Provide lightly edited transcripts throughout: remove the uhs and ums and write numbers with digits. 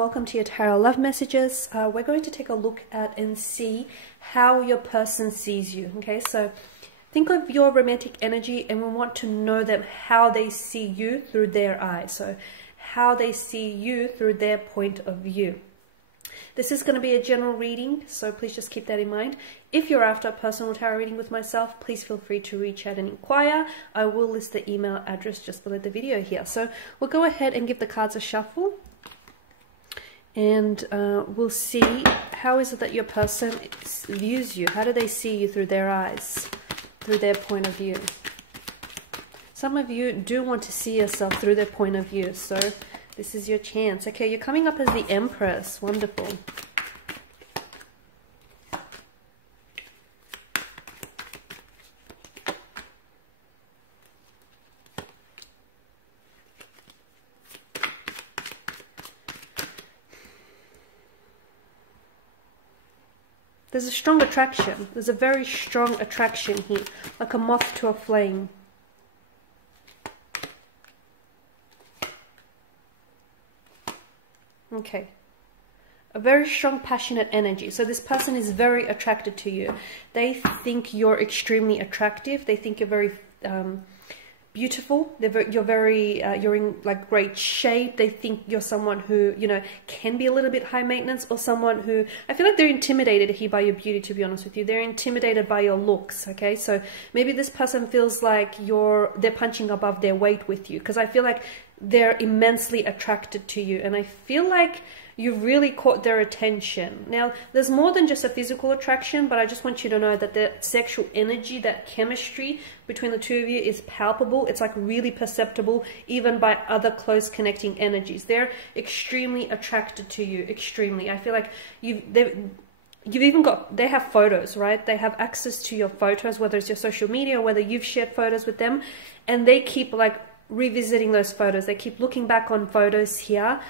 welcome to your Tarot Love Messages. We're going to take a look at and see how your person sees you. Okay, so think of your romantic energy and we want to know them, how they see you through their eyes. So how they see you through their point of view. This is going to be a general reading, so please just keep that in mind. If you're after a personal tarot reading with myself, please feel free to reach out and inquire. I will list the email address just below the video here. So we'll go ahead and give the cards a shuffle. And we'll see how is it that your person views you. How do they see you through their eyes, through their point of view? Some of you do want to see yourself through their point of view, so this is your chance. Okay, you're coming up as the Empress. Wonderful. There's a strong attraction. There's a very strong attraction here, like a moth to a flame. Okay. A very strong, passionate energy. So this person is very attracted to you. They think you're extremely attractive. They think you're very beautiful. You're in like great shape. They think you're someone who, you know, can be a little bit high maintenance, or someone who, I feel like they're intimidated here by your beauty, to be honest with you. They're intimidated by your looks. Okay, so maybe this person feels like they're punching above their weight with you, because I feel like they're immensely attracted to you, and I feel like you've really caught their attention. Now, there's more than just a physical attraction, but I just want you to know that the sexual energy, that chemistry between the two of you is palpable. It's like really perceptible, even by other close connecting energies. They're extremely attracted to you, extremely. I feel like they have photos, right? They have access to your photos, whether it's your social media or whether you've shared photos with them, and they keep like revisiting those photos. They keep looking back on photos here.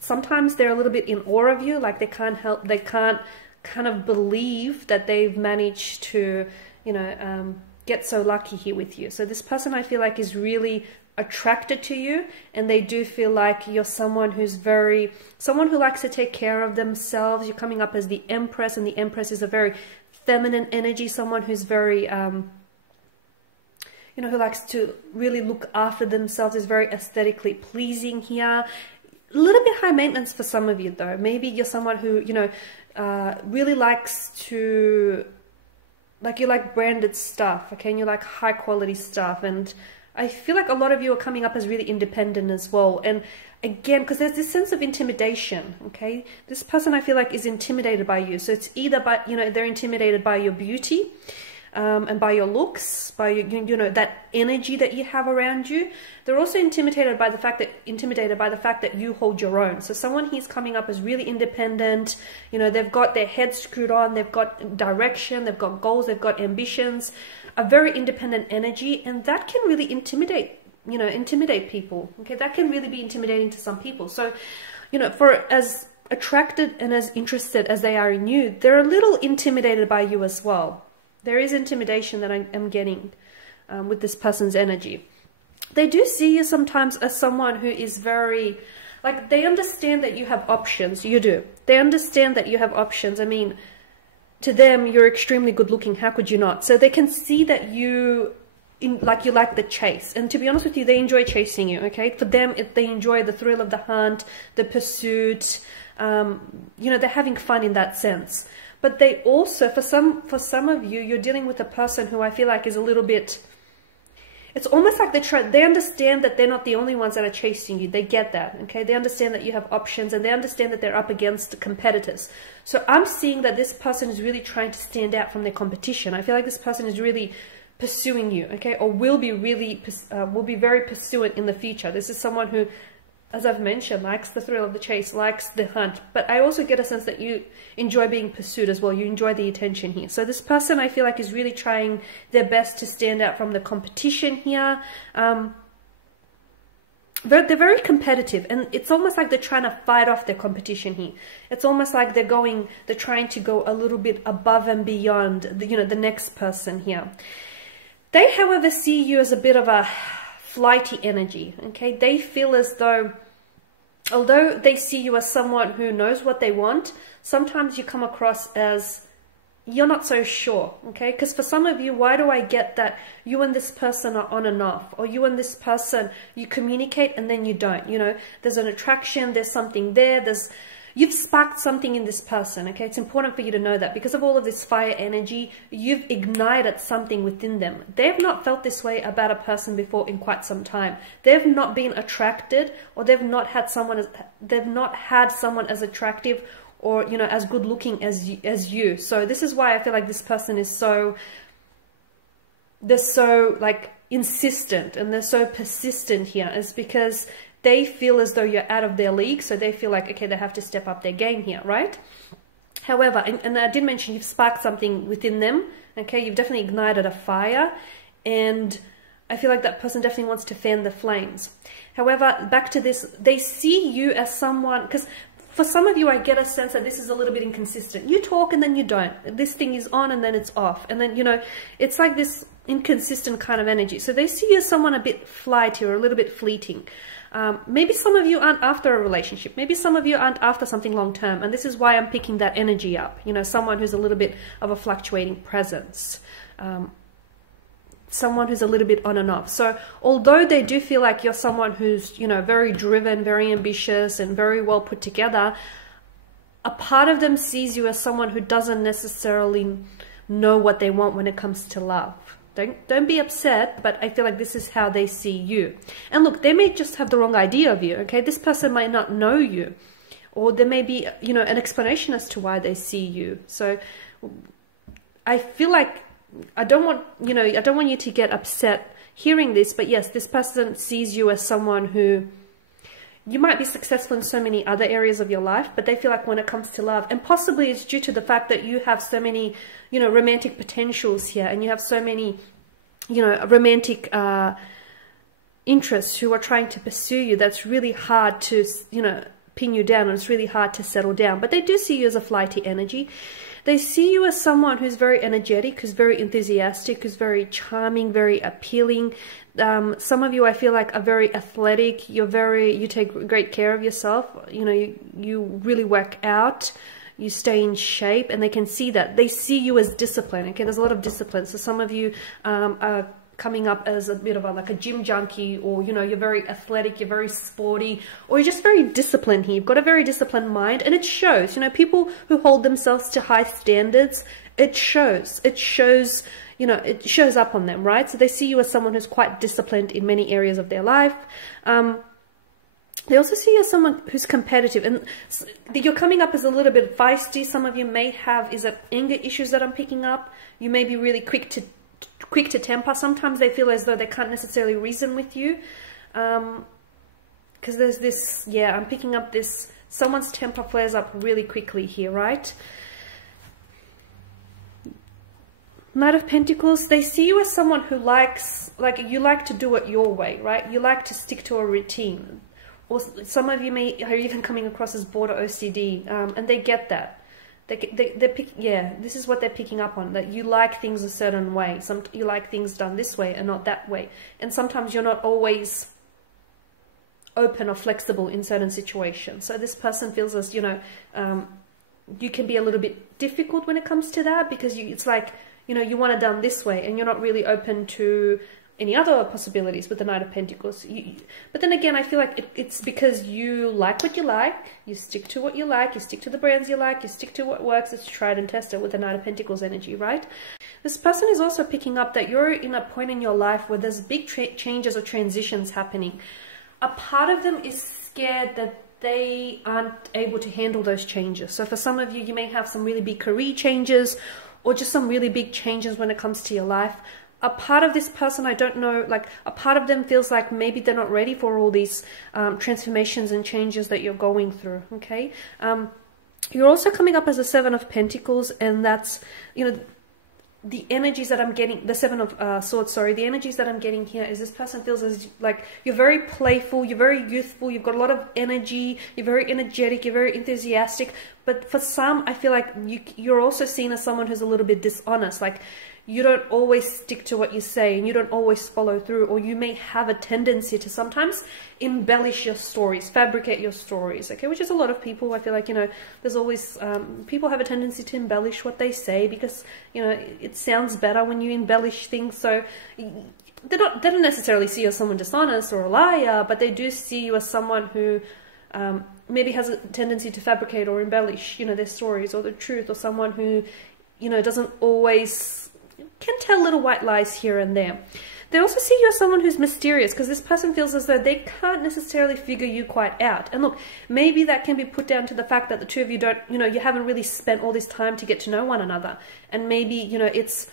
Sometimes they're a little bit in awe of you, like they can't kind of believe that they've managed to, you know, get so lucky here with you. So this person, I feel like, is really attracted to you, and they do feel like you're someone who likes to take care of themselves. You're coming up as the Empress, and the Empress is a very feminine energy, someone who's very you know, who likes to really look after themselves, is very aesthetically pleasing here. A little bit high maintenance for some of you, though. Maybe you're someone who, you know, really likes to, like, you like branded stuff, okay, and you like high quality stuff. And I feel like a lot of you are coming up as really independent as well. And again, because there's this sense of intimidation, okay? This person, I feel like, is intimidated by you. So it's either by, you know, they're intimidated by your beauty, and by your looks, by you know, that energy that you have around you. They're also intimidated by the fact that you hold your own. So someone here's coming up as really independent. You know, they've got their head screwed on, they've got direction, they've got goals, they've got ambitions, a very independent energy, and that can really intimidate people. Okay, that can really be intimidating to some people. So, you know, for as attracted and as interested as they are in you, they're a little intimidated by you as well. There is intimidation that I am getting with this person's energy. They do see you sometimes as someone who is very, like, they understand that you have options. You do. They understand that you have options. I mean, to them, you're extremely good looking. How could you not? So they can see that you like the chase. And to be honest with you, they enjoy chasing you, okay? For them, they enjoy the thrill of the hunt, the pursuit. You know, they're having fun in that sense. But they also, for some of you, you're dealing with a person who I feel like is a little bit, it's almost like they understand that they're not the only ones that are chasing you. They get that, okay? They understand that you have options, and they understand that they're up against competitors. So I'm seeing that this person is really trying to stand out from their competition. I feel like this person is really pursuing you, okay? Or will be very pursuant in the future. This is someone who, as I've mentioned, likes the thrill of the chase, likes the hunt. But I also get a sense that you enjoy being pursued as well. You enjoy the attention here. So this person, I feel like, is really trying their best to stand out from the competition here. They're very competitive, and it's almost like they're trying to fight off their competition here. It's almost like they're trying to go a little bit above and beyond the next person here. They, however, see you as a bit of a flighty energy, okay? They feel as though although they see you as someone who knows what they want, sometimes you come across as you're not so sure, okay? Because for some of you, why do I get that you and this person are on and off? Or you and this person, you communicate and then you don't, you know? There's an attraction, there's something there, you've sparked something in this person, okay? It's important for you to know that because of all of this fire energy, you've ignited something within them. They've not felt this way about a person before in quite some time. They've not been attracted, or they've not had someone as attractive or, you know, as good looking as you. So this is why I feel like this person is they're so like insistent and they're so persistent here, is because they feel as though you're out of their league. So they feel like, okay, they have to step up their game here, right? However, and I did mention you've sparked something within them, okay? You've definitely ignited a fire, and I feel like that person definitely wants to fan the flames. However, back to this, they see you as someone, because for some of you, I get a sense that this is a little bit inconsistent. You talk and then you don't. This thing is on and then it's off. And then, you know, it's like this inconsistent kind of energy. So they see you as someone a bit flighty or a little bit fleeting. Maybe some of you aren't after a relationship. Maybe some of you aren't after something long-term. And this is why I'm picking that energy up. You know, someone who's a little bit of a fluctuating presence. Someone who's a little bit on and off. So although they do feel like you're someone who's, you know, very driven, very ambitious and very well put together, a part of them sees you as someone who doesn't necessarily know what they want when it comes to love. Don't be upset, but I feel like this is how they see you. And look, they may just have the wrong idea of you, okay? This person might not know you, or there may be, you know, an explanation as to why they see you. So I feel like I don't want you to get upset hearing this, but yes, this person sees you as someone who, you might be successful in so many other areas of your life, but they feel like when it comes to love, and possibly it's due to the fact that you have so many, you know, romantic potentials here, and you have so many, you know, romantic interests who are trying to pursue you, that's really hard to, you know, pin you down, and it's really hard to settle down. But they do see you as a flighty energy. They see you as someone who's very energetic, who's very enthusiastic, who's very charming, very appealing. Some of you, I feel like, are very athletic. You take great care of yourself. You know, you really work out. You stay in shape, and they can see that. They see you as discipline. Okay, there's a lot of discipline. So some of you are coming up as a bit of like a gym junkie, or, you know, you're very athletic, you're very sporty, or you're just very disciplined here. You've got a very disciplined mind, and it shows. You know, people who hold themselves to high standards, it shows, you know, it shows up on them, right? So they see you as someone who's quite disciplined in many areas of their life. They also see you as someone who's competitive, and you're coming up as a little bit feisty. Some of you may have, is it anger issues that I'm picking up? You may be really quick to temper. Sometimes they feel as though they can't necessarily reason with you, because there's this, yeah, I'm picking up this, someone's temper flares up really quickly here, right? Knight of Pentacles, they see you as someone who likes, like, you like to do it your way, right? You like to stick to a routine. Or some of you are even coming across as border OCD, and they get that. This is what they're picking up on, that you like things a certain way. You like things done this way and not that way. And sometimes you're not always open or flexible in certain situations. So this person feels as, you know, you can be a little bit difficult when it comes to that, because it's like, you know, you want it done this way, and you're not really open to any other possibilities with the Knight of Pentacles. But then again, I feel like it's because you like what you like, you stick to what you like, you stick to the brands you like, you stick to what works. It's tried and tested with the Knight of Pentacles energy, right? This person is also picking up that you're in a point in your life where there's big changes or transitions happening. A part of them is scared that they aren't able to handle those changes. So for some of you, you may have some really big career changes, or just some really big changes when it comes to your life. A part of this person, I don't know, like a part of them feels like maybe they're not ready for all these transformations and changes that you're going through, okay? You're also coming up as a Seven of Pentacles, and that's, you know, the energies that I'm getting, the Seven of Swords, sorry, the energies that I'm getting here is this person feels as like you're very playful, you're very youthful, you've got a lot of energy, you're very energetic, you're very enthusiastic, but for some, I feel like you're also seen as someone who's a little bit dishonest, like you don't always stick to what you say and you don't always follow through, or you may have a tendency to sometimes embellish your stories, fabricate your stories, okay, which is a lot of people. I feel like, you know, there's always people have a tendency to embellish what they say because, you know, it sounds better when you embellish things. So they don't necessarily see you as someone dishonest or a liar, but they do see you as someone who maybe has a tendency to fabricate or embellish, you know, their stories or the truth, or someone who, you know, doesn't always, can tell little white lies here and there. They also see you as someone who's mysterious, because this person feels as though they can't necessarily figure you quite out. And look, maybe that can be put down to the fact that the two of you don't, you know, you haven't really spent all this time to get to know one another. And maybe, you know, it's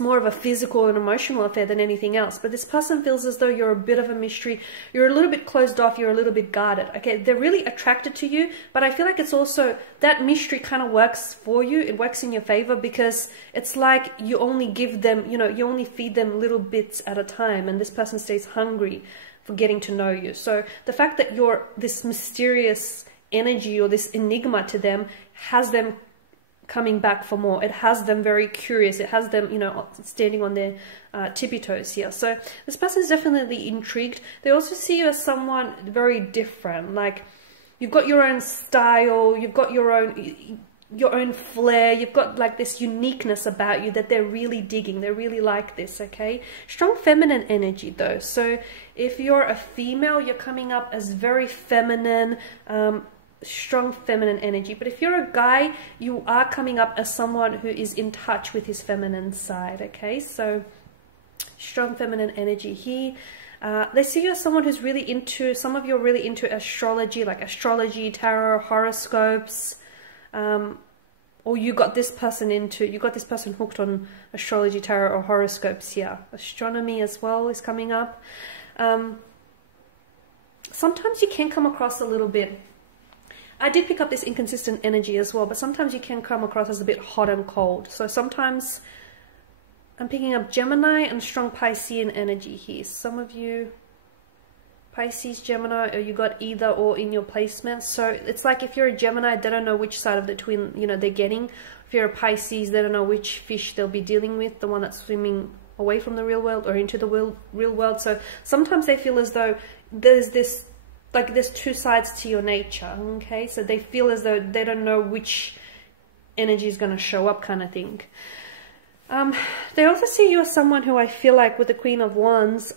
more of a physical and emotional affair than anything else. But this person feels as though you're a bit of a mystery. You're a little bit closed off. You're a little bit guarded. Okay, they're really attracted to you. But I feel like it's also, that mystery kind of works for you. It works in your favor, because it's like you only give them, you know, you only feed them little bits at a time. And this person stays hungry for getting to know you. So the fact that you're this mysterious energy or this enigma to them has them coming back for more. It has them very curious. It has them, you know, standing on their tippy toes here. So this person is definitely intrigued. They also see you as someone very different. Like, you've got your own style. You've got your own flair. You've got like this uniqueness about you that they're really digging. They really like this, okay? Strong feminine energy though. So if you're a female, you're coming up as very feminine, strong feminine energy. But if you're a guy, you are coming up as someone who is in touch with his feminine side, okay? So strong feminine energy here. They see you as someone who's really into, some of you are really into astrology, like astrology, tarot, horoscopes, or you got this person hooked on astrology, tarot, or horoscopes here. Astronomy as well is coming up. Sometimes you can come across a little bit, I did pick up this inconsistent energy as well, but sometimes you can come across as a bit hot and cold. So sometimes I'm picking up Gemini and strong Piscean energy here. Some of you, Pisces, Gemini, or you got either or in your placement. So it's like if you're a Gemini, they don't know which side of the twin, you know, they're getting. If you're a Pisces, they don't know which fish they'll be dealing with, the one that's swimming away from the real world or into the real world. So sometimes they feel as though there's this, like there's two sides to your nature, okay? So they feel as though they don't know which energy is going to show up, kind of thing. They also see you as someone who I feel like with the Queen of Wands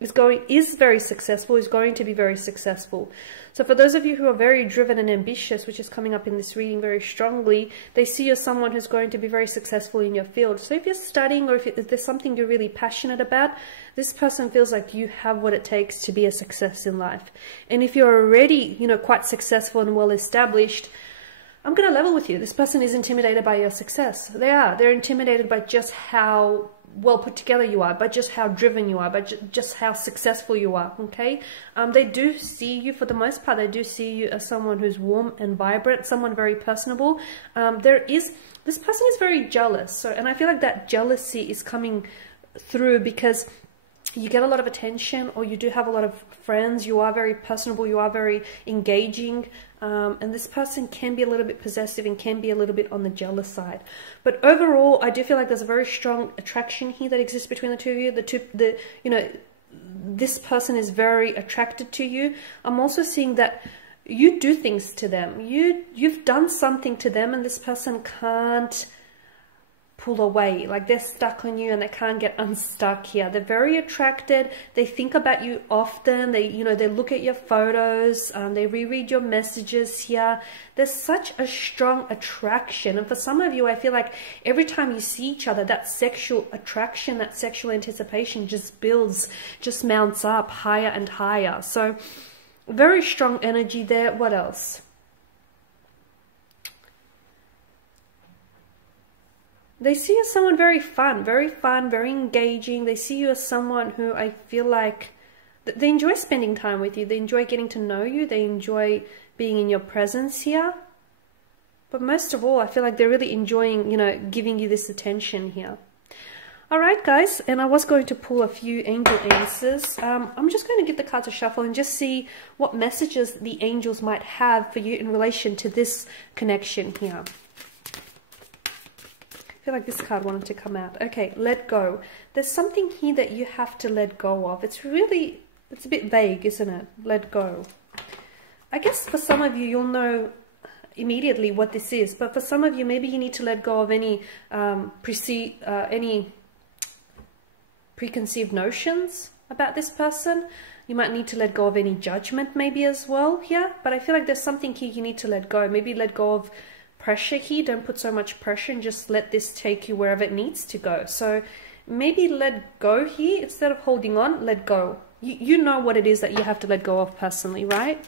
is very successful, is going to be very successful. So for those of you who are very driven and ambitious, which is coming up in this reading very strongly, they see you as someone who's going to be very successful in your field. So if you're studying, or if there's something you're really passionate about, this person feels like you have what it takes to be a success in life. And if you're already, you know, quite successful and well established, I'm going to level with you. This person is intimidated by your success. They're intimidated by just how well put together you are, by just how driven you are, by just how successful you are, okay? They do see you, for the most part, they do see you as someone who's warm and vibrant, someone very personable. This person is very jealous. So, and I feel like that jealousy is coming through because you get a lot of attention, or you do have a lot of friends, you are very personable, you are very engaging, and this person can be a little bit possessive and can be a little bit on the jealous side. But overall, I do feel like there's a very strong attraction here that exists between the two of you. You know, this person is very attracted to you. I'm also seeing that you do things to them. You've done something to them, and this person can't pull away. Like, they're stuck on you and they can't get unstuck here. They're very attracted. They think about you often. They look at your photos. They reread your messages here. There's such a strong attraction. And for some of you, I feel like every time you see each other, that sexual attraction, that sexual anticipation just builds, just mounts up higher and higher. So very strong energy there. What else? They see you as someone very fun, very engaging. They see you as someone who I feel like they enjoy spending time with you. They enjoy getting to know you. They enjoy being in your presence here. But most of all, I feel like they're really enjoying, you know, giving you this attention here. All right, guys, and I was going to pull a few angel answers. I'm just going to give the cards a shuffle and just see what messages the angels might have for you in relation to this connection here. feel like this card wanted to come out. Okay, let go. There's something here that you have to let go of. It's a bit vague, isn't it? Let go. I guess for some of you, you'll know immediately what this is, but for some of you, maybe you need to let go of any preconceived notions about this person. You might need to let go of any judgment maybe as well here, but I feel like there's something here you need to let go. Maybe let go of pressure here. Don't put so much pressure and just let this take you wherever it needs to go. So maybe let go here instead of holding on. Let go. You know what it is that you have to let go of personally, right?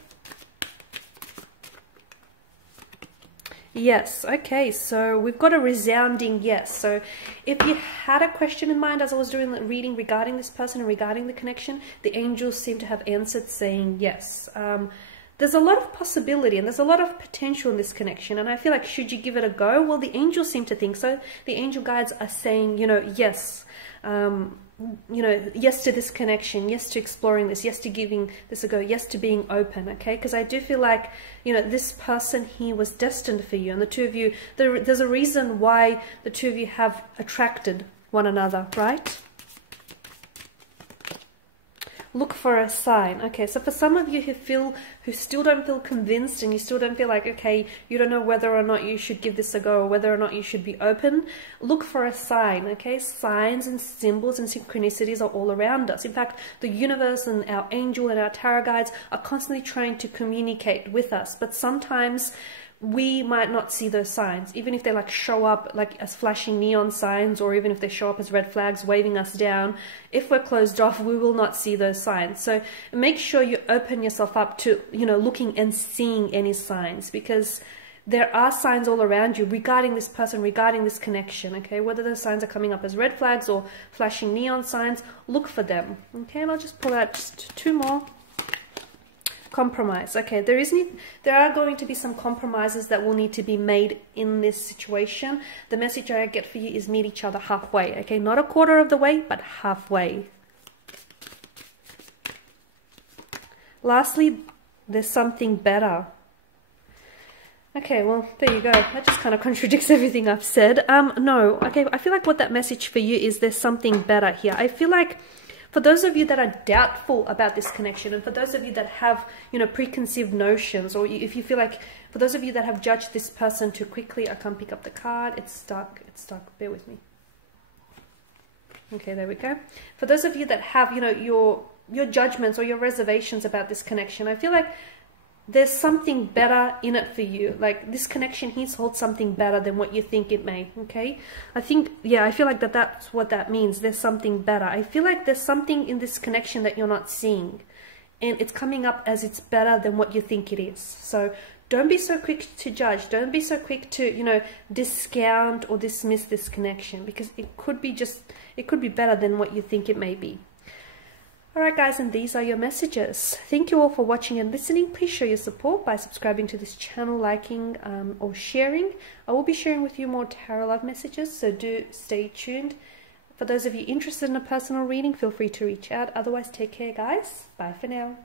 Yes. Okay, so we've got a resounding yes. So if you had a question in mind as I was doing the reading regarding this person and regarding the connection, the angels seem to have answered saying yes. There's a lot of possibility and there's a lot of potential in this connection, and I feel like should you give it a go? Well, the angels seem to think so. The angel guides are saying, you know, yes. Yes to this connection, yes to exploring this, yes to giving this a go, yes to being open, okay? Because I do feel like, you know, this person here was destined for you, and the two of you, there's a reason why the two of you have attracted one another, right? Look for a sign. Okay, so for some of you who still don't feel convinced and you still don't feel like, okay, you don't know whether or not you should give this a go or whether or not you should be open, look for a sign, okay? Signs and symbols and synchronicities are all around us. In fact, the universe and our angel and our tarot guides are constantly trying to communicate with us, but sometimes we might not see those signs, even if they like show up like as flashing neon signs, or even if they show up as red flags waving us down. If we're closed off, we will not see those signs. So make sure you open yourself up to, you know, looking and seeing any signs, because there are signs all around you regarding this person, regarding this connection, okay? Whether those signs are coming up as red flags or flashing neon signs, look for them, okay? And I'll just pull out just two more. Compromise. Okay, there are going to be some compromises that will need to be made in this situation. The message I get for you is meet each other halfway, okay? Not a quarter of the way, but halfway. Lastly, there's something better. Okay, well, there you go. That just kind of contradicts everything I've said. No, okay, I feel like what that message for you is there's something better here. I feel like for those of you that are doubtful about this connection, and for those of you that have, you know, preconceived notions, or if you feel like, for those of you that have judged this person too quickly, I can't pick up the card, it's stuck, bear with me. Okay, there we go. For those of you that have, you know, your judgments or your reservations about this connection, I feel like there's something better in it for you. Like this connection here holds something better than what you think it may, okay? I think, yeah, I feel like that's what that means. There's something better. I feel like there's something in this connection that you're not seeing, and it's coming up as it's better than what you think it is. So don't be so quick to judge. Don't be so quick to, you know, discount or dismiss this connection, because it could be better than what you think it may be. Alright guys, and these are your messages. Thank you all for watching and listening. Please show your support by subscribing to this channel, liking or sharing. I will be sharing with you more tarot love messages, so do stay tuned. For those of you interested in a personal reading, feel free to reach out. Otherwise, take care guys. Bye for now.